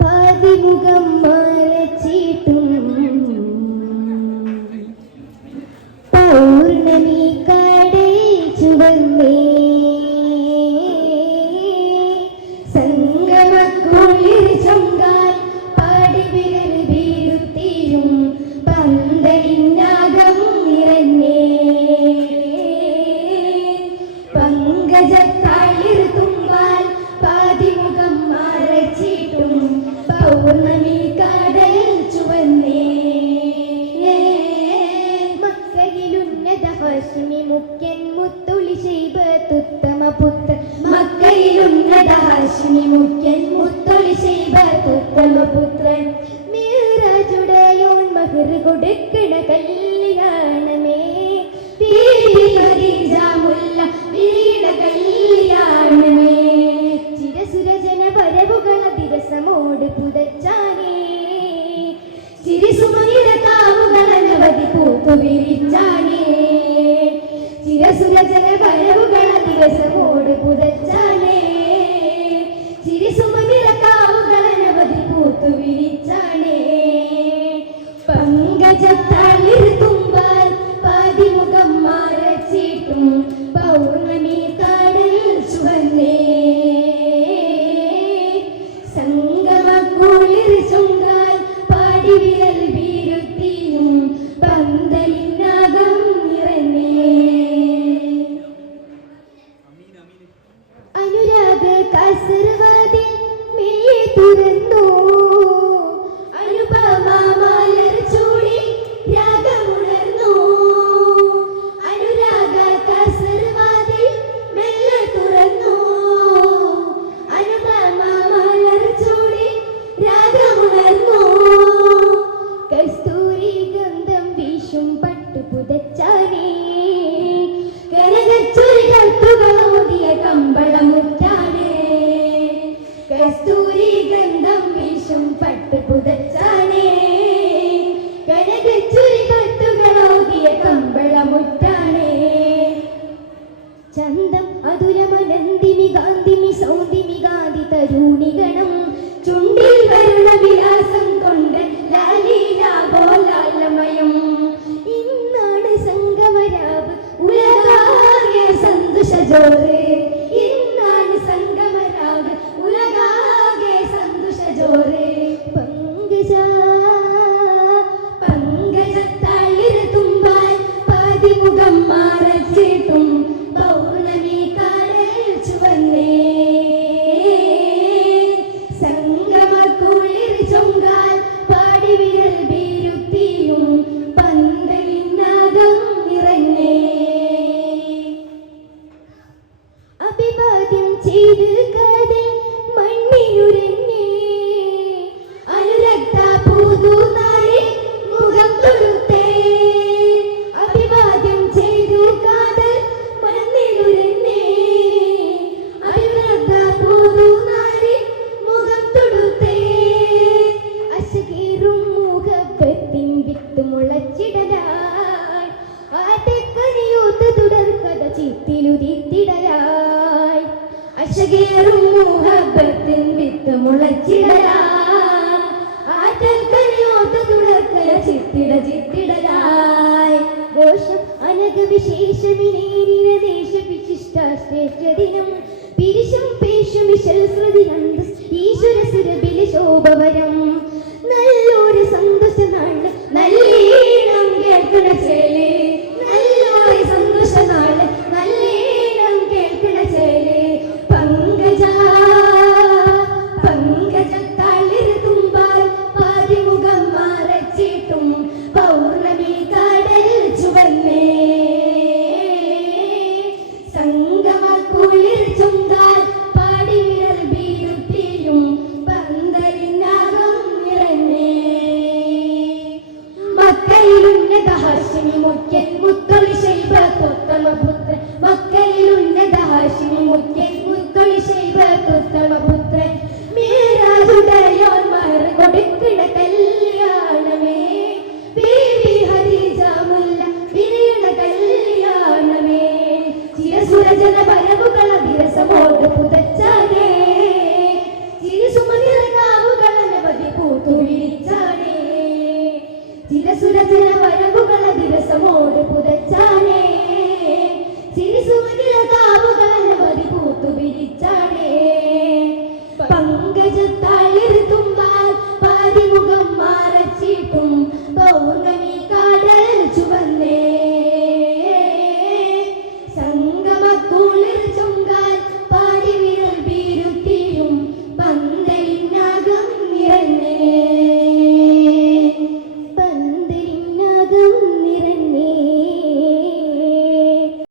പാതിമുഖം മറച്ചിട്ടും പൗർണമി കടൽ ചുവന്നേ സംഗമക്കുളിർ ചൊങ്കാൽ പാടിവിരൽ വീഴുത്തിയും പന്തലിനാകം നിറഞ്ഞേ പങ്കജത്താളിർ തുമ്പാൽ പാതിമുഖം മറച്ചിട്ടും പൗർണമി കടൽ ചുവന്നേ മക്കയിലുന്നത ഹാഷിമി മുഖ്യൻ മുത്തുളി ശൈബത്തുത്തമ പുത്ര മക്കയിലുന്നത ഹാഷിമി മുഖ്യൻ മുത്തുളി ശൈബത്തുത്തമ പുത്രൻ മിറാജുടയോൻ മഹർ കൊടുക്കണ കല്യാണമേ ഖദീജമുല്ല വീണ കല്യാണമേ ചിരസുരജന വരവുകള ദിവസമോട് പുതച്ചാനേ ചിരിസുമനിര കാവുകളനവധി പൂത്തു വിരിച്ചാനേ ചിരസുരജന വരവുകള ദിവസമോട് പുതച്ചാനേ ചിരിസുമനിര കാവുകളനവധി പൂത്തു വിരിച്ചാനേ പങ്കജത്താളിർ തുമ്പാൽ പാതിമുഖം മറച്ചിട്ടും പൗർണമി കടൽ ചുവന്നേ സംഗമക്കുളിർ ചൊങ്കാൽ പാടിവിരൽ വീഴുത്തിയും പന്തലിനാകം നിറഞ്ഞേ അനുരാഗ കാസർവാദിൽ മെല്ലെ തുറന്നു അനുപമ മലർ ചൂടി രാഗമുണർന്നു അനുരാഗ കാസർവാദിൽ മെല്ലെ തുറന്നു അനുപമ മലർ ചൂടി രാഗമുണർന്നു കസ്തൂരി ഗന്ധം വീശും പട്ടു പുതച്ചാനേ കനകച്ചൊരി കത്തുകളോതിയ കമ്പളമുറ്റാനേ കസ്തൂരി ഗന്ധം വീശും പട്ടു പുതച്ചാനേ കനകച്ചൊരി കത്തുകളോതിയ കമ്പളമുറ്റാനേ ചന്തം അതുരമനന്ദിമി ഗാന്ധിമി സൗന്ദിമി ഗാന്ധി തരുണിഗണം ചുണ്ടിൽ വരുണ വിലാസം കൊണ്ട് ലാലീലാഭോലാലമയം ഇന്നാണ് സംഗമരാവ് ഉലകാകെ സന്തോഷജോറ് ഇന്നാണ് സംഗമരാവ് ഉലകാകെ സന്തോഷജോറ് പങ്കജത്താളിർ തുമ്പാൽ പാതിമുഖം മറച്ചിട്ടും പൗർണമി കടൽ ചുവന്നേ സംഗമക്കുളിർ ചൊങ്കാൽ പാടിവിരൽ വീഴുത്തിയും പന്തലിനാകം നിറഞ്ഞേ അഭിവാദ്യം ചെയ്ത് കാതിൽ മണ്ണിനുരഞ്ഞേ അനുരക്ത പൂതുനാരി മുഖം തൊടുത്തേ അഭിവാദ്യം ചെയ്തു കാതിൽ മണ്ണിനുരഞ്ഞേ അനുരക്ത പൂതുനാരി മുഖം തൊടുത്തേ അശകീറും മുഖത്തിൻ വിത്ത് മുളച്ചിടലായി ആദ്യക്കനിയൂത്ത് തുടർക്കഥ ചിത്തിലുതിത്തിടലായി അശകീറും മുഖത്തിൻ വിത്ത് മുളച്ചിടലായി ആദ്യക്കനിയൂത്ത് തുടർക്കഥ ചിത്തിടലായി ഘോഷം അനഘ വിശേഷമിനേരിന ദേശ വിശിഷ്ട ശ്രേഷ്ഠ ദിനം പിരിശം പേശും വിശൽസ്മൃതിനന്ദ ഈശ്വര സുരബില ശോഭവരം നല്ലൊരു സന്തോഷനാണ് നല്ലീണം കേൾക്കണ ചേലേ നല്ലൊരു സന്തോഷനാണ് നല്ലീണം കേൾക്കണ ചേലേ പങ്കജത്താളിർ തുമ്പാൽ പാതിമുഖം മറച്ചിട്ടും പൗർണമി കടൽ ചുവന്നേ ജന ജന പര